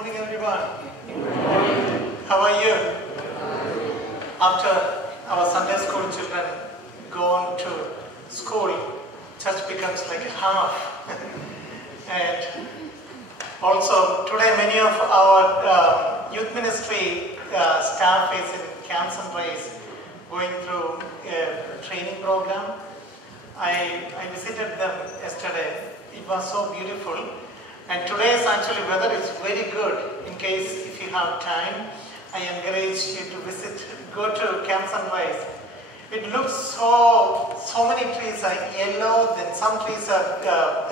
morning, everyone. How are you? After our Sunday school children go on to school, church becomes like half. And also today many of our youth ministry staff is in camps and race going through a training program. I visited them yesterday. It was so beautiful. And today's actually weather is very good. In case if you have time, I encourage you to visit, go to Camp Sunrise. It looks so many trees are yellow, then some trees are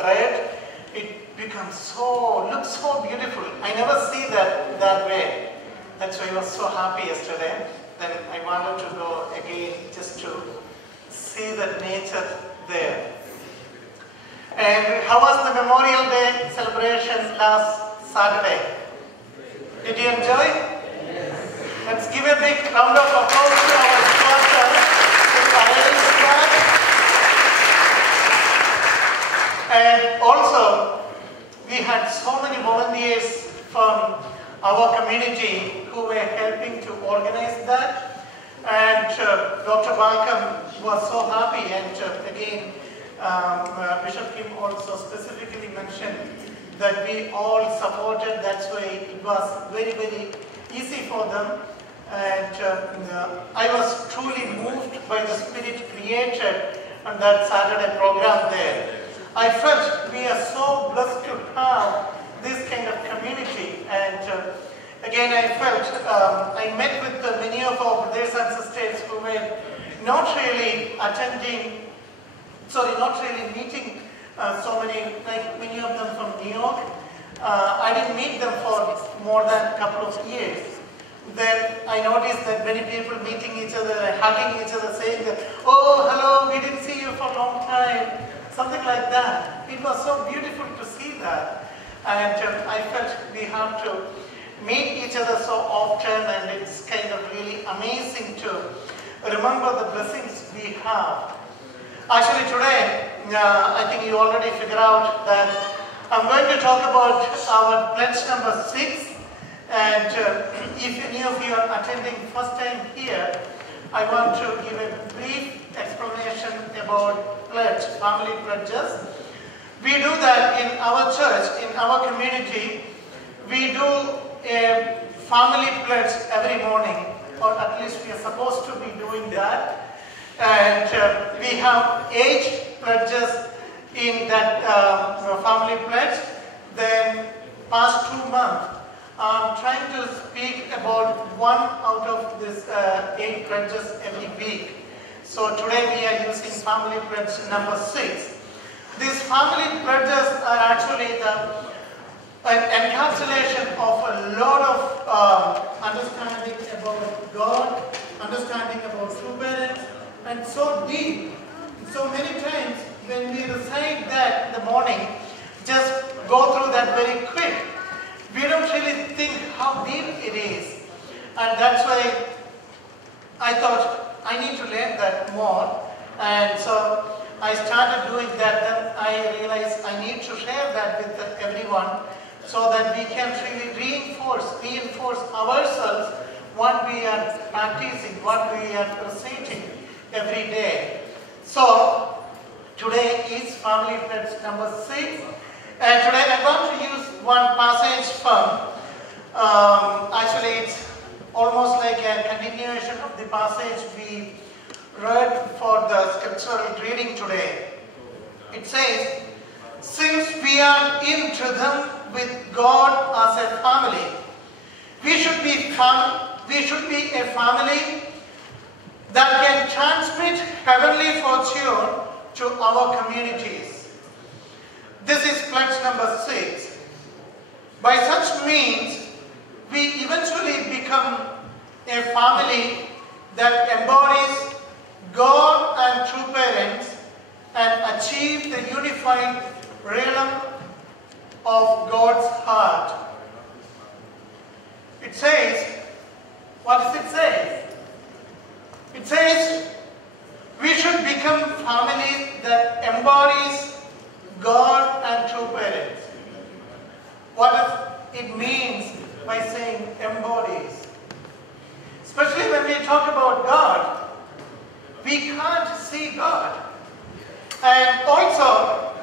red. It becomes looks so beautiful. I never see that way. That's why I was so happy yesterday. Then I wanted to go again just to see that nature there. And how was the Memorial Day celebration last Saturday? Did you enjoy? Yes. Let's give a big round of applause to our sponsors. And also, we had so many volunteers from our community who were helping to organize that. And Dr. Balcom was so happy, and again, Bishop Kim also specifically mentioned that we all supported. That's why it was very easy for them. And I was truly moved by the spirit created on that Saturday program there. I felt we are so blessed to have this kind of community. And again, I felt I met with many of our brothers and sisters who were not really meeting so many of them from New York. I didn't meet them for more than a couple of years. Then I noticed that many people meeting each other and hugging each other, saying that, "Oh, hello, we didn't see you for a long time," something like that. It was so beautiful to see that. And I felt we have to meet each other so often, and it's kind of really amazing to remember the blessings we have. Actually today, I think you already figured out that I'm going to talk about our pledge number 6. And if any of you are attending first time here, I want to give a brief explanation about pledge, family pledges. We do that in our church, in our community. We do a family pledge every morning, or at least we are supposed to be doing that. And we have 8 pledges in that family pledge. Then past 2 months, I'm trying to speak about 1 out of this 8 pledges every week. So today we are using family pledge number 6. These family pledges are actually an encapsulation of a lot of understanding about God, understanding about true parents, and so deep. So many times when we recite that in the morning, just go through that very quick. We don't really think how deep it is. And that's why I thought I need to learn that more. And so I started doing that. Then I realized I need to share that with everyone so that we can really reinforce ourselves what we are practicing, what we are reciting every day. So today is family pledge number 6, and today I want to use one passage from actually it's almost like a continuation of the passage we read for the scriptural reading today. It says, "Since we are in rhythm with God as a family, we should be a family that can transmit heavenly fortune to our communities." This is pledge number 6. By such means, we eventually become a family that embodies God and true parents and achieve the unified realm of God's heart. It says, what does it say? It says, we should become families that embodies God and true parents. What it means And also,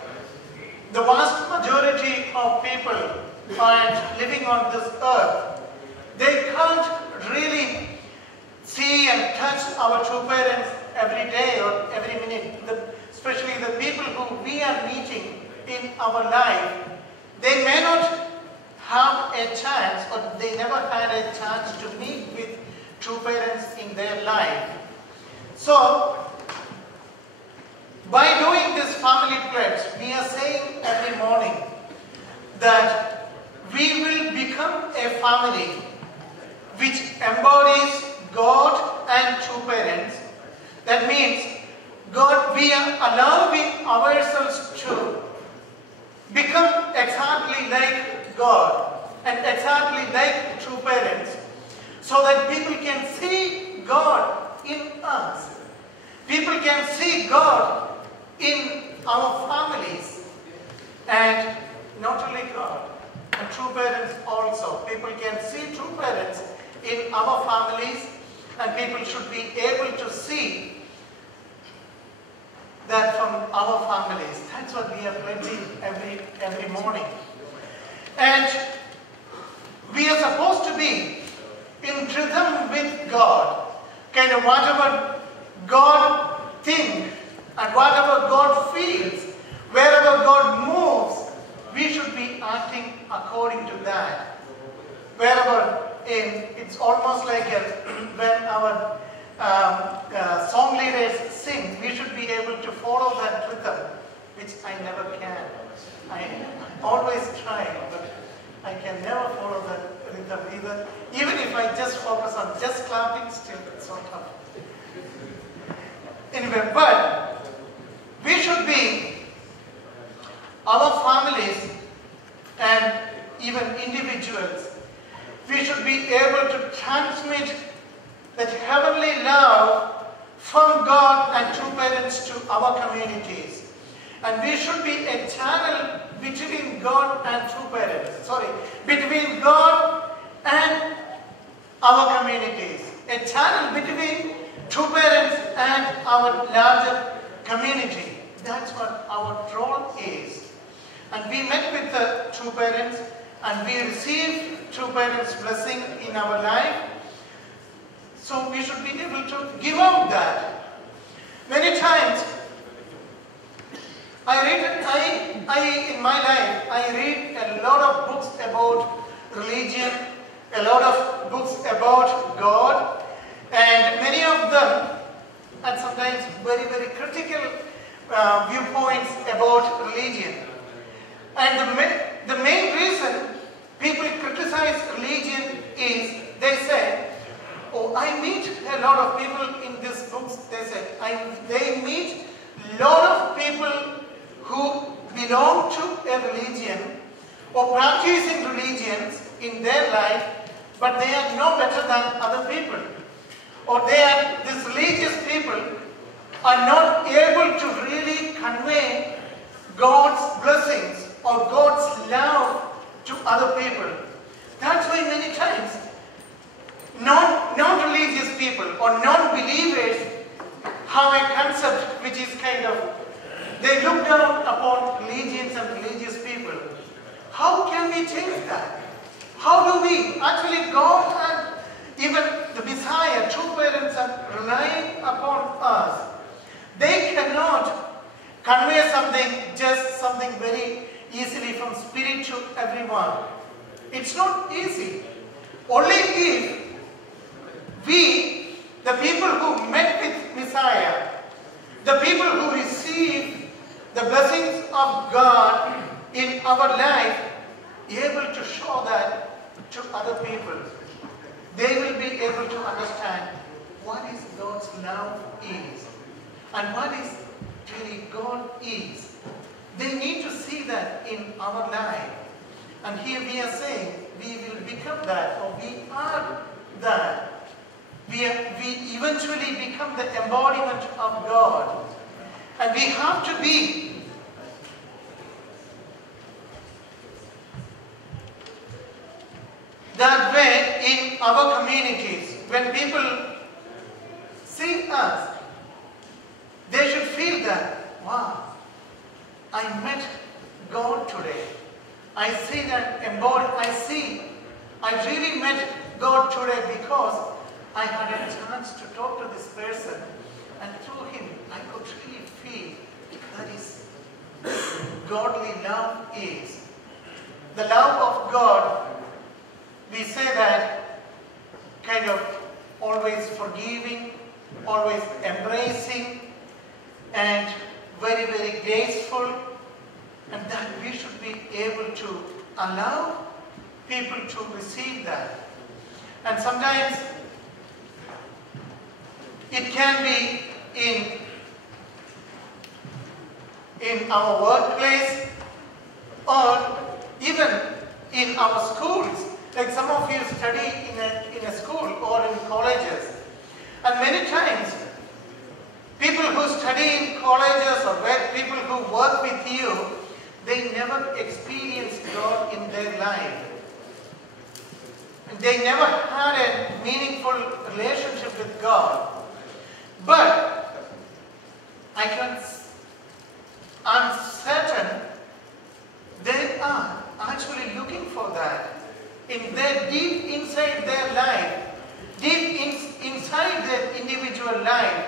the vast majority of people are living on this earth. They can't really see and touch our true parents every day or every minute. Especially the people who we are meeting in our life, they may not have a chance, or they never had a chance to meet with true parents in their life. So, by doing this family pledge, we are saying every morning that we will become a family which embodies God and true parents. That means God, we are allowing ourselves to become exactly like God and exactly like true parents, so that people can see God in us. People can see God in our families, and not only God, and true parents also. People can see true parents in our families, and people should be able to see that from our families. That's what we are pledging every morning. And we are supposed to be in rhythm with God. Kind of whatever God thinks and whatever God feels, wherever God moves, we should be acting according to that. Wherever it's almost like when our song leaders sing, we should be able to follow that rhythm, which I never can. I always try, but I can never follow that rhythm either. Even if I just focus on just clapping, still it's so tough. Anyway, but we should be, our families and even individuals, we should be able to transmit that heavenly love from God and true parents to our communities. And we should be a channel between God and true parents. Between God and our communities. A channel between true parents and our larger community. That's what our role is. And we met with the true parents, and we received true parents' blessing in our life. So we should be able to give out that. Many times, in my life, I read a lot of books about religion, a lot of books about God, and many of them, and sometimes very, very critical viewpoints about religion. And the main reason people criticize religion is, they say, oh, I meet a lot of people in these books, they say, they meet a lot of people who belong to a religion or practicing religions in their life, but they are no better than other people. Or these religious people are not able to really convey God's blessings or God's love to other people. That's why many times non-religious people or non-believers have a concept which is kind of, they look down upon religions and religious people. How can we change that? How do we? Actually, God and even the Messiah, true parents, are relying upon us. They cannot convey something very easily from spirit to everyone. It's not easy. Only if we, the people who met with Messiah, the people who receive the blessings of God in our life, able to show that to other people, they will be able to understand what is God's love is and what is really God is. They need to see that in our life. And here we are saying we will become that, or we are that. We eventually become the embodiment of God. And we have to be that way in our communities. When people see us, they should feel that, wow, I met God today. I see that embodied. I really met God today because I had a chance to talk to this person, and through him I could really feel that is godly love is. The love of God, we say that kind of always forgiving, always embracing, and very, very graceful, and that we should be able to allow people to receive that. And sometimes it can be in our workplace or even in our schools. Like some of you study in a school or in colleges. And many times, people who study in colleges or people who work with you, they never experience God in their life. They never had a meaningful relationship with God. But I'm certain they are actually looking for that. In their deep inside their life, inside their individual life,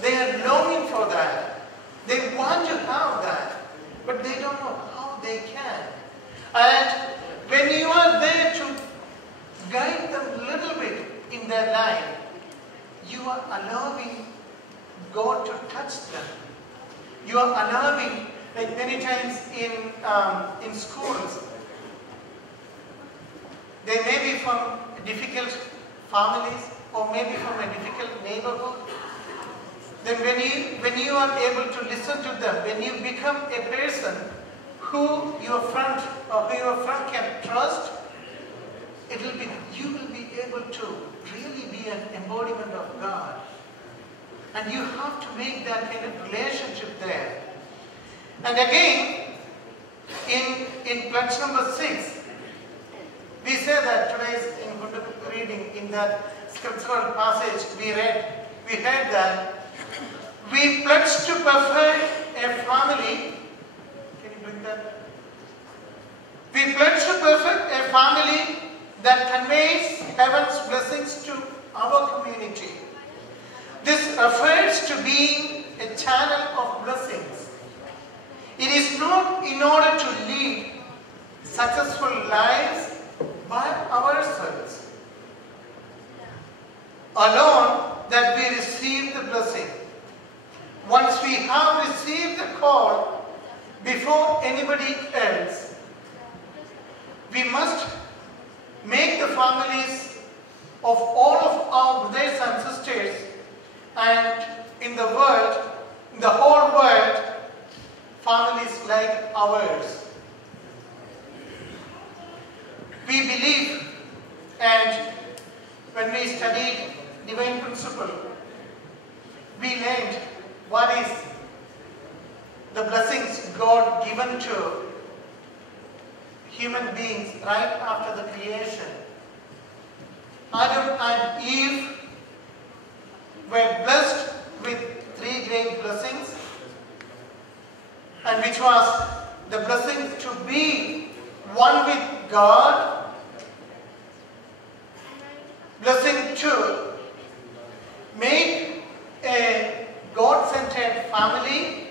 they are longing for that. They want to have that, but they don't know how they can. And when you are there to guide them a little bit in their life, you are allowing God to touch them. You are allowing, like many times in schools, they may be from difficult families or maybe from a difficult neighborhood. Then when you are able to listen to them, when you become a person who your friend can trust, you will be able to really be an embodiment of God. And you have to make that kind of relationship there. And again, in pledge number 6, we say that today's reading in that scriptural passage we heard that we pledge to perfect a family. Can you bring that? We pledge to perfect a family that conveys heaven's blessings to our community. This refers to being a channel of blessings. It is not in order to lead successful lives by ourselves alone that we receive the blessing. Once we have received the call before anybody else, we must make the families of all of our brothers and sisters and in the world, in the whole world, families like ours. We believe, and when we studied divine principle, we learned what is the blessings God given to human beings right after the creation. Adam and Eve were blessed with 3 great blessings, and which was the blessing to be one with God, blessing to make a God-centered family,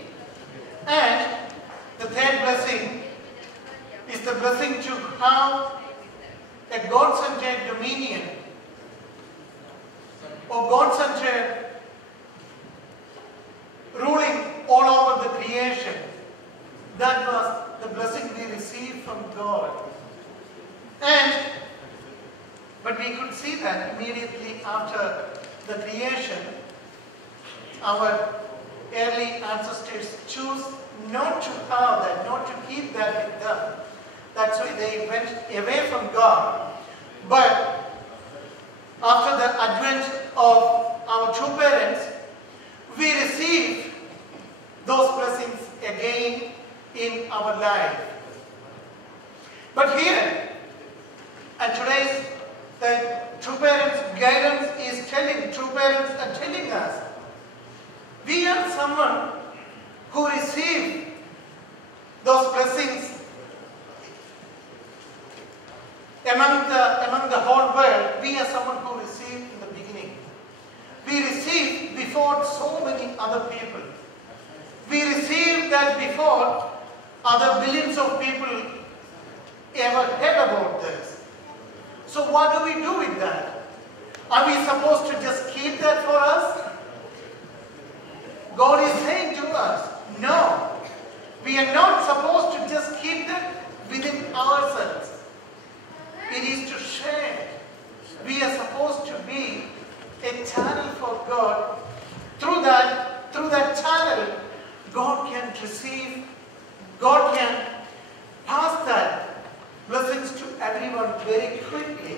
and the 3rd blessing is the blessing to have a God-centered dominion or God-centered ruling all over the creation. That was the blessing we received from God. But we could see that immediately after the creation, our early ancestors chose not to have that, not to keep that with them. That's why they went away from God. But after the advent of our true parents, we receive those blessings again in our life. But here, and today's the true parents' guidance is true parents are telling us, we are someone who receive before other billions of people ever heard about this. So what do we do with that? Are we supposed to just keep that for us? God is saying to us, no. We are not supposed to just keep that within ourselves. It is to share. We are supposed to be a channel for God. Through that channel, God can receive, God can pass that blessings to everyone very quickly.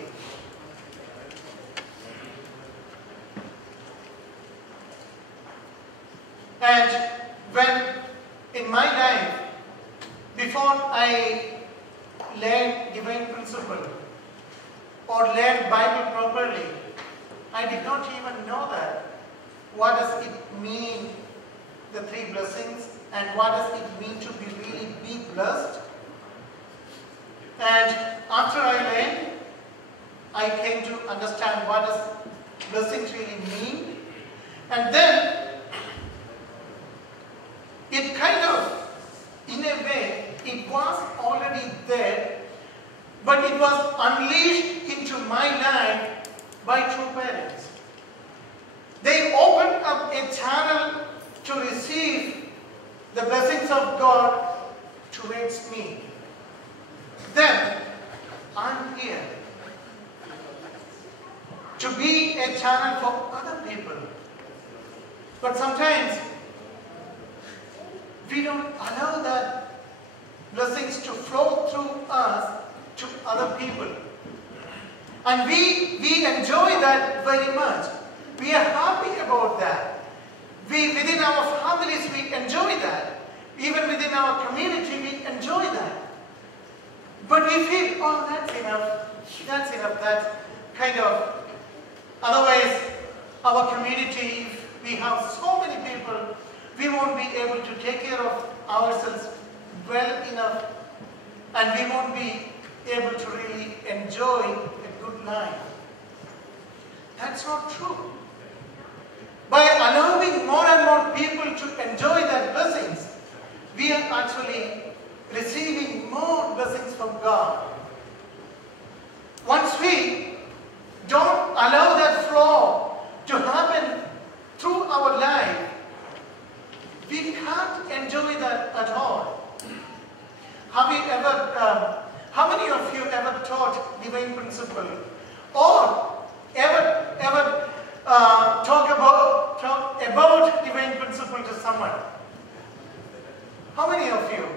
And when in my life, before I learned divine principle or learned Bible properly, I did not even know that. What does it mean, the three blessings, and what does it mean to really be blessed? And after I learned, I came to understand what does blessings really mean. And then it kind of, in a way, it was already there, but it was unleashed into my life by true parents. They opened up a channel to receive the blessings of God towards me. Then, I'm here to be a channel for other people. But sometimes, we don't allow that blessings to flow through us to other people. And we enjoy that very much. We are happy about that. Within our families, we enjoy that. Even within our community, we enjoy that. But we feel, oh, that's enough, that's kind of, otherwise, our community, we have so many people, we won't be able to take care of ourselves well enough, and we won't be able to really enjoy a good life. That's not true. By allowing more and more people to enjoy their blessings, we are actually receiving more blessings from God. Once we don't allow that flow to happen through our life, we can't enjoy that at all. Have you ever, how many of you ever taught divine principle, or ever talk about divine principle to someone? How many of you?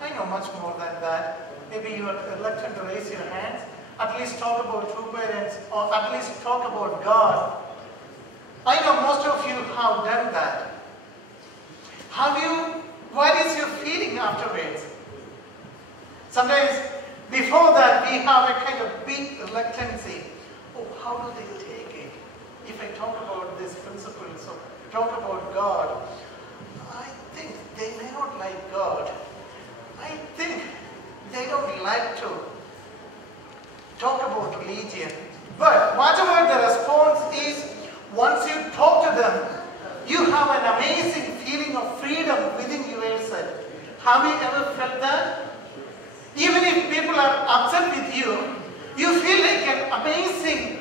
I know much more than that. Maybe you are reluctant to raise your hands. At least talk about true parents, or at least talk about God. I know most of you have done that. What is your feeling afterwards? Sometimes before that we have a kind of big reluctancy. Oh, how do they take it? If I talk about this principle, so talk about God, I think they may not like God. I think they don't like to talk about religion. But whatever the response is, once you talk to them, you have an amazing feeling of freedom within yourself. Have you ever felt that? Even if people are upset with you, you feel like an amazing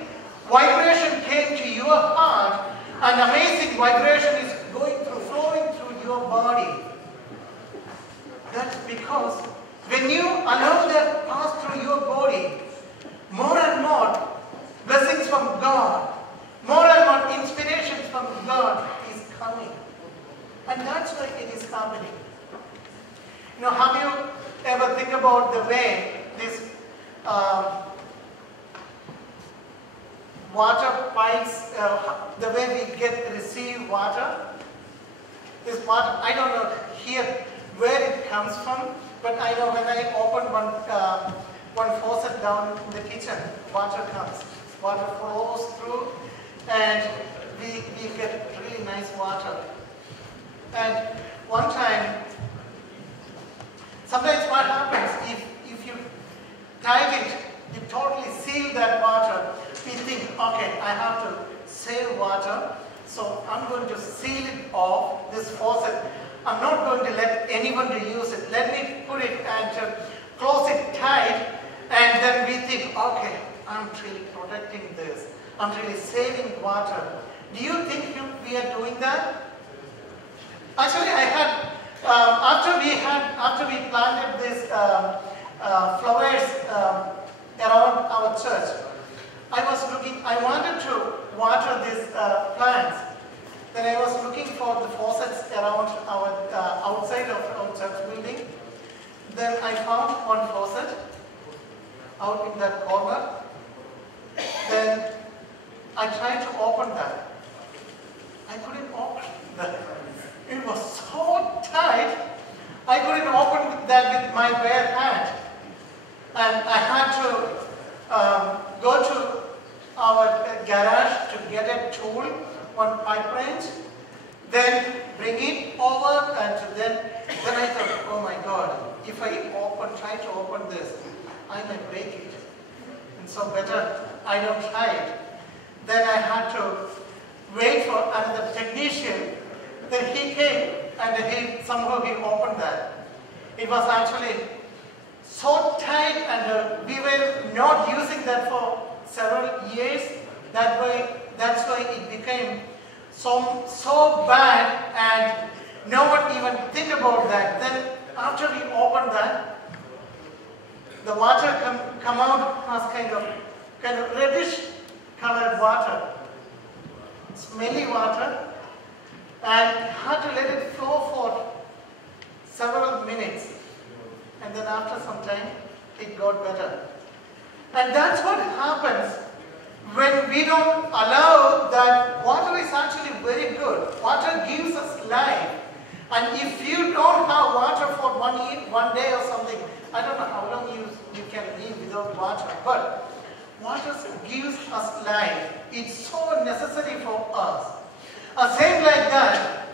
vibration came to your heart, an amazing vibration is flowing through your body. That's because when you allow that pass through your body, more and more blessings from God, more and more inspirations from God is coming. And that's why it is happening. You know, have you ever think about the way this water pipes, the way we receive water? This water, I don't know here where it comes from, but I know when I open one faucet down in the kitchen, water comes. Water flows through, and we get really nice water. And one time, sometimes what happens, if you tie it, you totally seal that water, we think, okay, I have to save water, so I'm going to seal it off, this faucet. I'm not going to let anyone to to use it. Let me put it and close it tight, and then we think, okay, I'm really protecting this. I'm really saving water. Do you think we are doing that? Actually, I had, after we planted these flowers around our church, I wanted to water these plants. Then I was looking for the faucets around our, outside of our church building. Then I found one faucet out in that corner. Then I tried to open that. I couldn't open that. It was so tight, I couldn't open that with my bare hand. And I had to go to our garage to get a tool, one pipe wrench, then bring it over, and then I thought, oh my God, if I try to open this, I might break it. And so better I don't try it. Then I had to wait for another technician. Then he came and somehow he opened that. It was actually so tight, and we were not using that for several years. That's why it became so bad, and no one even think about that. Then after we opened that, the water come out as kind of reddish colored water, smelly water, and had to let it flow for several minutes, and then after some time it got better. And that's what happens when we don't allow that. Water is actually very good. Water gives us life, and if you don't have water for one day or something, I don't know how long you can live without water, but water gives us life. It's so necessary for us. Same like that,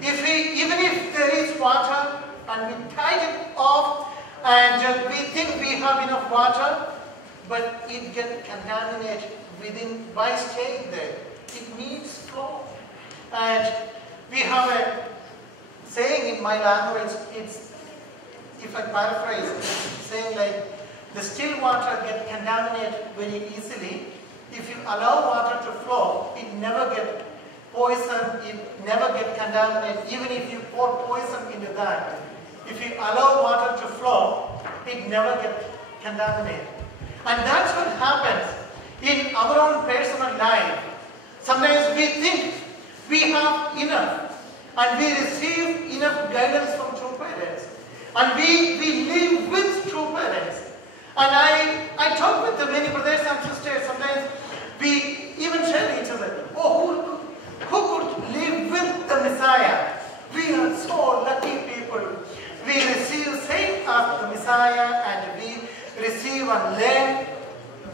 even if there is water and we tie it off and we think we have enough water, but it gets contaminated by staying there. It needs flow. And we have a saying in my language, if I paraphrase, it's saying like, the still water gets contaminated very easily. If you allow water to flow, it never gets poisoned, it never gets contaminated. Even if you pour poison into that, if you allow water to flow, it never gets contaminated. And that's what happens in our own personal life. Sometimes we think we have enough, and we receive enough guidance from true parents, and we live with true parents. And I talk with the many brothers and sisters. Sometimes we even tell each other, oh, who could live with the Messiah? We are so lucky people. We receive same as the Messiah, and we receive and learn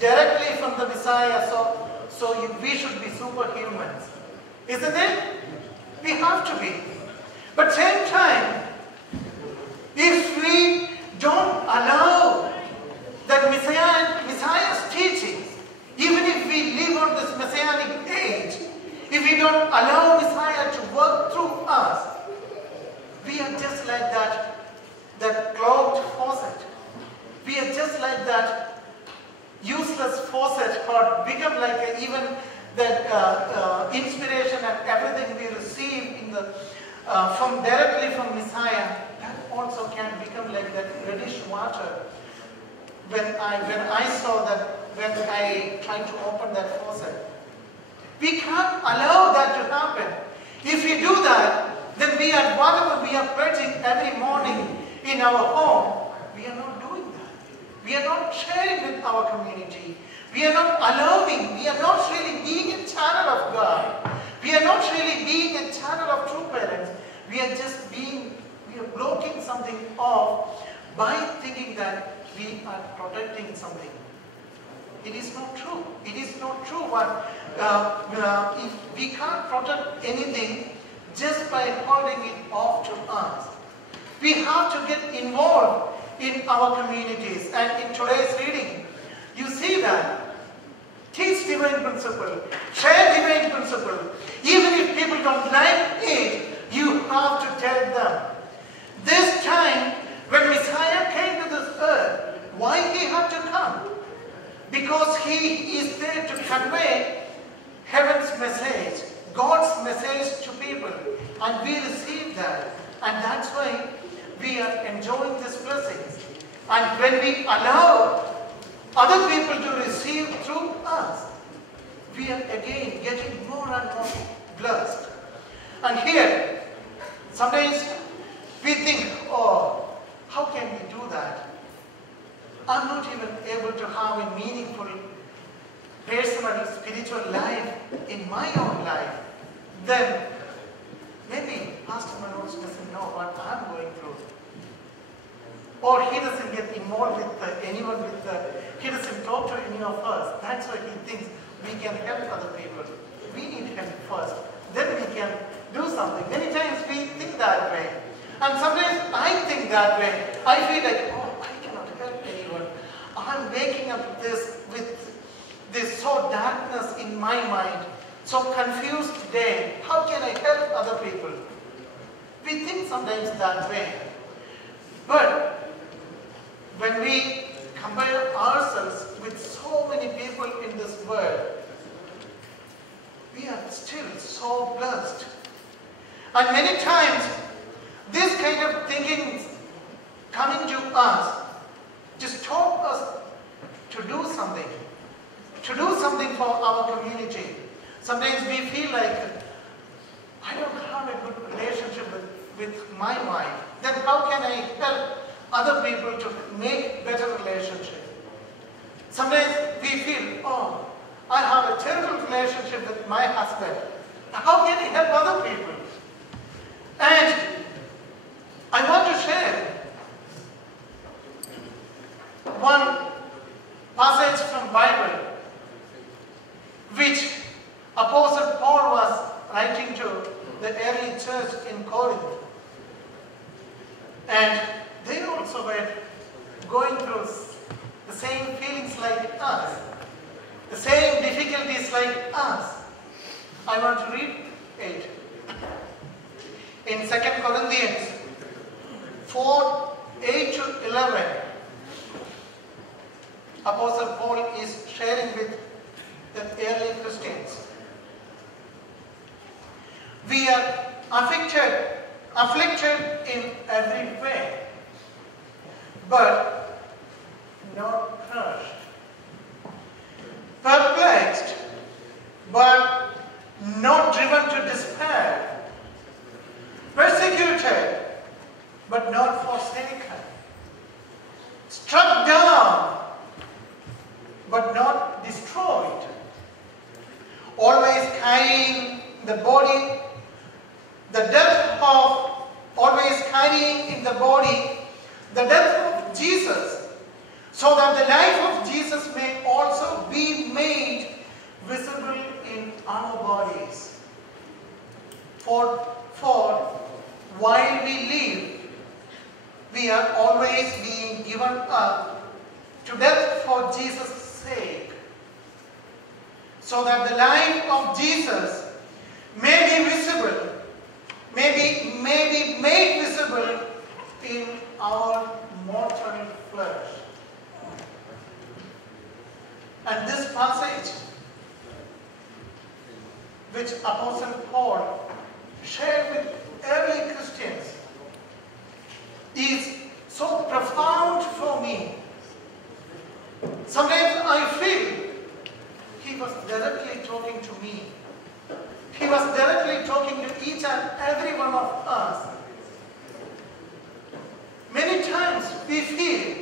directly from the Messiah. So we should be superhumans, isn't it? We have to be. But same time, if we don't allow that Messiah's teachings, even if we live on this Messianic age, if we don't allow Messiah to work through us, we are just like that clogged faucet. We are just like that useless faucet, or become like even that inspiration and everything we receive directly from Messiah, that also can become like that reddish water. When I saw that, when I tried to open that faucet, we can't allow that to happen. If we do that, then whatever we are purging every morning in our home, we are not doing that. We are not sharing with our community. We are not allowing, we are not really being a channel of God. We are not really being a channel of true parents. We are blocking something off by thinking that we are protecting something. It is not true. It is not true. If we can't protect anything just by holding it off to us. We have to get involved in our communities. And in today's reading, you see that. Teach divine principle. Share divine principle. Even if people don't like it, you have to tell them. This time because He is there to convey heaven's message, God's message to people, and we receive that, and that's why we are enjoying this blessing. And when we allow other people to receive through us, we are again getting more and more blessed. And here, sometimes we think, oh, how can we do that? I'm not even able to have a meaningful, personal, spiritual life in my own life. Then maybe Pastor Manoj doesn't know what I'm going through. Or he doesn't get involved with anyone, he doesn't talk to any of us. That's why he thinks we can help other people. We need help first. Then we can do something. Many times we think that way. And sometimes I think that way. I feel like, oh, I cannot help anyone. I'm waking up with this so darkness in my mind, so confused today. How can I help other people? We think sometimes that way. But when we compare ourselves with so many people in this world, we are still so blessed. And many times, this kind of thinking coming to us just taught us to do something for our community. Sometimes we feel like, I don't have a good relationship with my wife. Then how can I help other people to make better relationship? Sometimes we feel, oh, I have a terrible relationship with my husband. How can I help other people? And I want to share one passage from Bible which Apostle Paul was writing to the early church in Corinth. And they also were going through the same feelings like us, the same difficulties like us. I want to read it. In 2 Corinthians 4, 8 to 11, Apostle Paul is sharing with the early Christians. We are afflicted in every way, but not crushed, perplexed, but not driven to despair, persecuted, but not forsaken, struck down, but not destroyed, always carrying the body, always carrying in the body the death of Jesus, so that the life of Jesus may also be made visible in our bodies. For while we live, we are always being given up to death for Jesus' sake, so that the life of Jesus may be visible, may be made visible in our mortal flesh. And this passage, which Apostle Paul shared with early Christians, is so profound for me. Sometimes I feel he was directly talking to me. He was directly talking to each and every one of us. Many times we feel,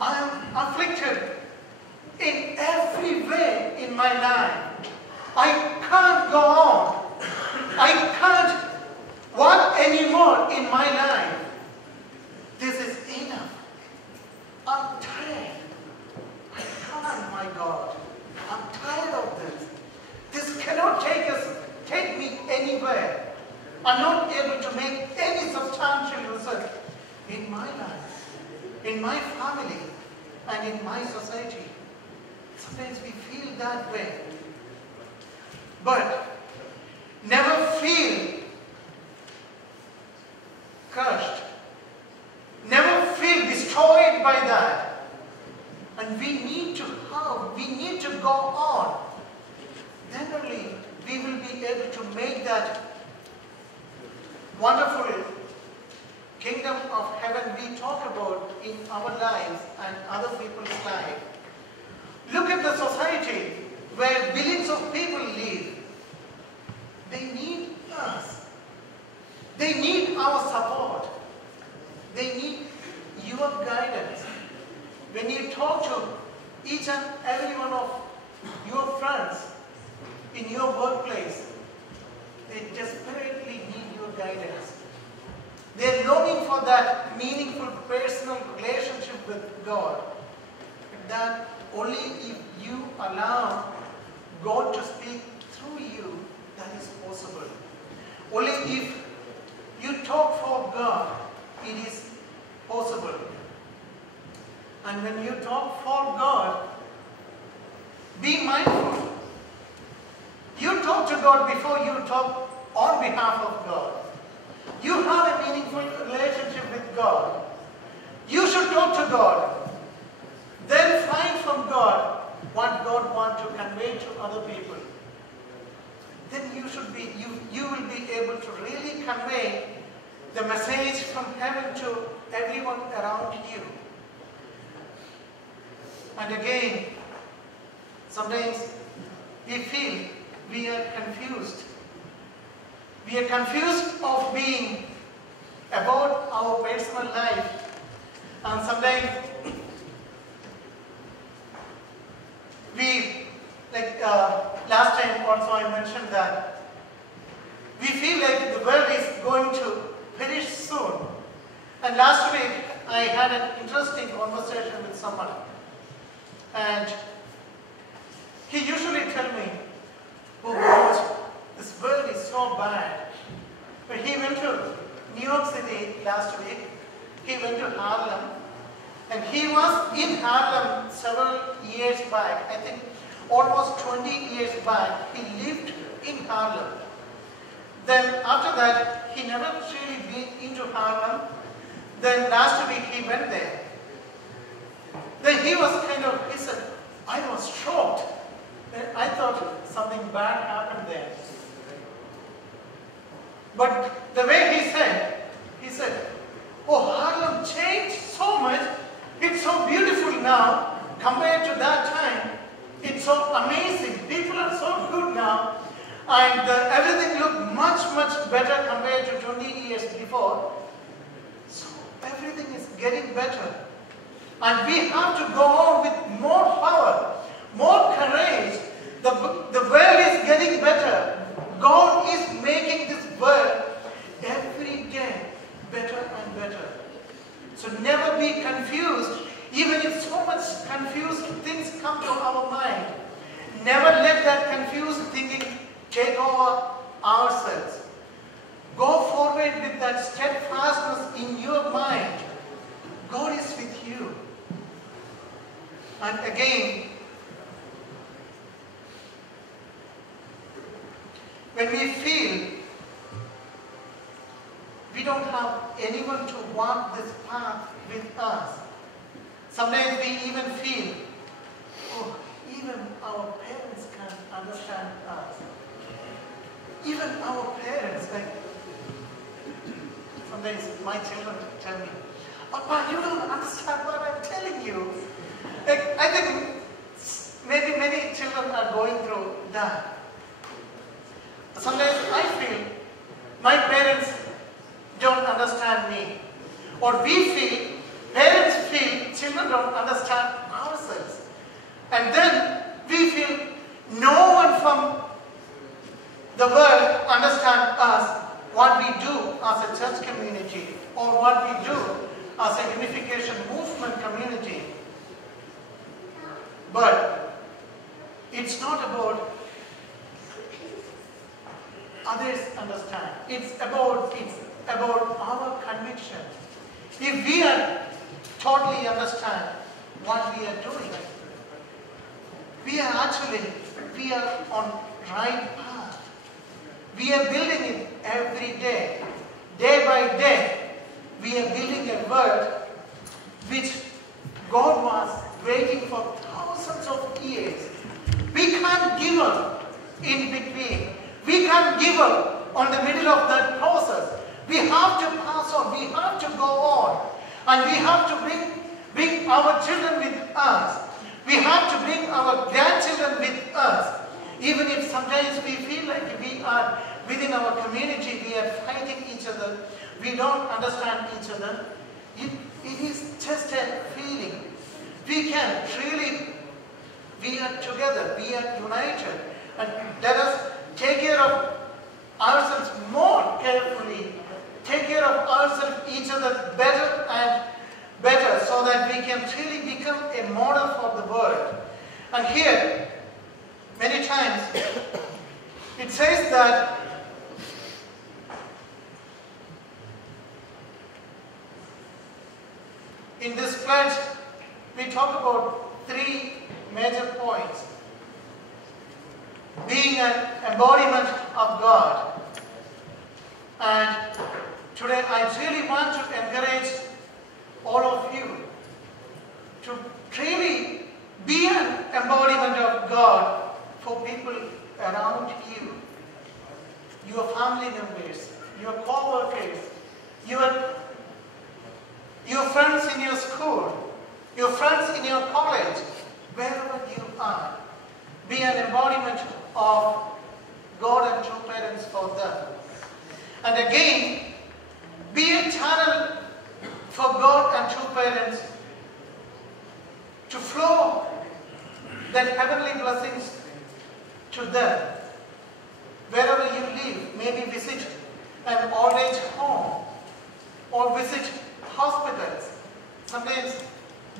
I am afflicted in every way in my life. I can't go on. I can't work anymore in my life. This is enough. I'm tired. I can't, my God. I'm tired of this. This cannot take me anywhere. I'm not able to make any substantial result in my life, in my family, and in my society. Sometimes we feel that way. But never feel crushed. Never feel destroyed by that. And we need to have, we need to go on. Then only we will be able to make that wonderful kingdom of heaven we talk about in our lives and other people's lives. Look at the society where billions of people live. They need us. They need our support. They need your guidance. When you talk to each and every one of your friends in your workplace, they desperately need your guidance. They are longing for that meaningful personal relationship with God. That only if you allow God to speak through you, that is possible. Only if you talk for God, it is possible. And when you talk for God, be mindful. You talk to God before you talk on behalf of God. You have a meaningful relationship with God. You should talk to God. Then find from God what God wants to convey to other people. Then you will be able to really convey the message from heaven to everyone around you. And again, sometimes we feel we are confused. We are confused of being about our personal life. And sometimes we, like last time also I mentioned that, we feel like the world is going to perish soon. And last week I had an interesting conversation with someone. And he usually tells me, oh God, this world is so bad. But he went to New York City last week. He went to Harlem. And he was in Harlem several years back. I think almost 20 years back, he lived in Harlem. Then after that, he never really been into Harlem. Then last week he went there. Then he was he said, I was shocked. I thought something bad happened there. But the way he said, oh, Harlem changed so much. It's so beautiful now compared to that time. It's so amazing. People are so good now. And everything looked much, much better compared to 20 years before. So everything is getting better. And we have to go on with more power, more courage. The world is getting better. God is making this world every day better and better. So never be confused, even if so much confused things come to our mind. Never let that confused thinking take over ourselves. Go forward with that steadfastness in your mind. God is with you. And again, when we feel we don't have anyone to walk this path with us, sometimes we even feel, oh, even our parents can't understand us. Even our parents, like, sometimes my children tell me, Papa, you don't understand what I'm telling you. Like, I think maybe many children are going through that. Sometimes I feel my parents don't understand me. Or we feel, parents feel, children don't understand ourselves. And then we feel no one from the world understands us, what we do as a church community, or what we do as a unification movement community. But it's not about others understand. It's about our conviction. If we are totally understand what we are doing, we are on right path. We are building it every day. Day by day, we are building a world which God was waiting for in between. We can't give up on the middle of that process. We have to pass on. We have to go on. And we have to bring our children with us. We have to bring our grandchildren with us. Even if sometimes we feel like we are within our community, we are fighting each other. We don't understand each other. It is just a feeling. We can really, we are together, we are united. And let us take care of ourselves more carefully. Take care of ourselves, each other better and better, so that we can really become a model for the world. And here, many times, it says that in this pledge, we talk about 3 major points. Being an embodiment of God. And today I really want to encourage all of you to really be an embodiment of God for people around you. Your family members, your co-workers, your friends in your school, your friends in your college, wherever you are. Be an embodiment of God and true parents for them. And again, be a channel for God and true parents to flow that heavenly blessings to them. Wherever you live, maybe visit an old age home or visit hospitals. Sometimes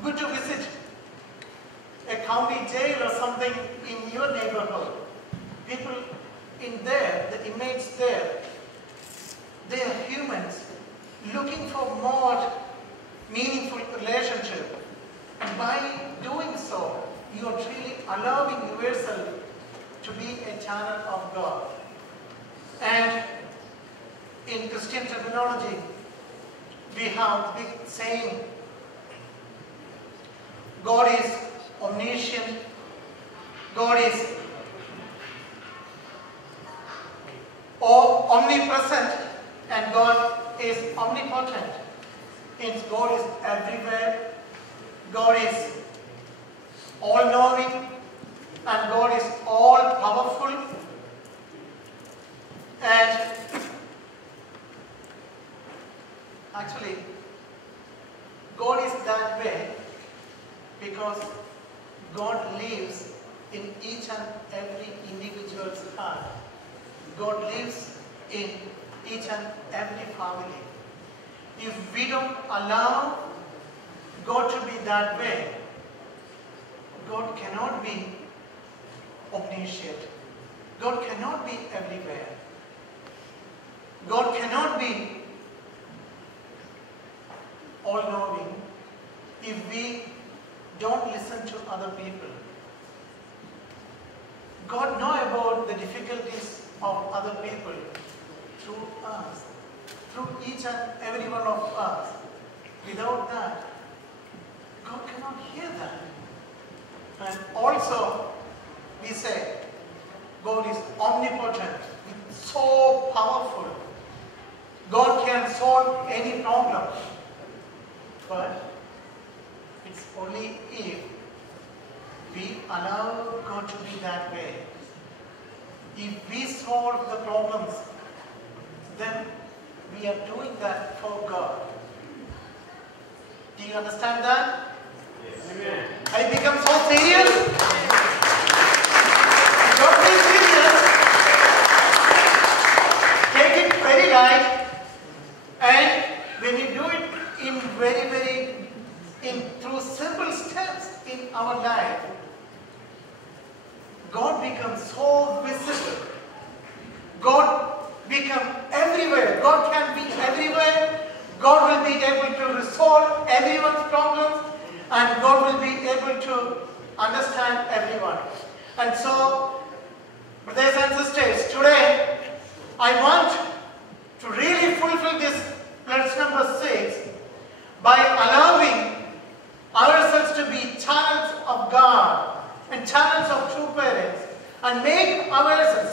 good to visit a county jail or something in your neighborhood. People in there, the inmates there, they are humans looking for more meaningful relationship. And by doing so, you are really allowing yourself to be a channel of God. And in Christian terminology, we have the big saying, God is omniscient, God is omnipresent, and God is omnipotent. Means God is everywhere, God is all-knowing, and God is all-powerful. And actually, God is that way because God lives in each and every individual's heart. God lives in each and every family. If we don't allow God to be that way, God cannot be omniscient. God cannot be everywhere. God cannot be all-knowing if we don't listen to other people. God knows about the difficulties of other people through us, through each and every one of us. Without that, God cannot hear that. And also, we say, God is omnipotent, so powerful. God can solve any problem. But it's only if we allow God to be that way. If we solve the problems, then we are doing that for God. Do you understand that? Yes. Amen. I become so serious. Don't be serious. Take it very light. And when you do it through simple steps in our life, God becomes so visible. God becomes everywhere. God can be everywhere. God will be able to resolve everyone's problems, and God will be able to understand everyone. And so, brothers and sisters, today I want to really fulfill this pledge number 6 by allowing ourselves to be channels of God and channels of true parents, and make ourselves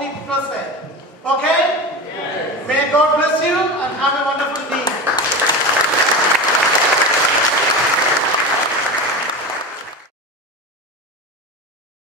omnipresent. Okay? Yes. May God bless you and have a wonderful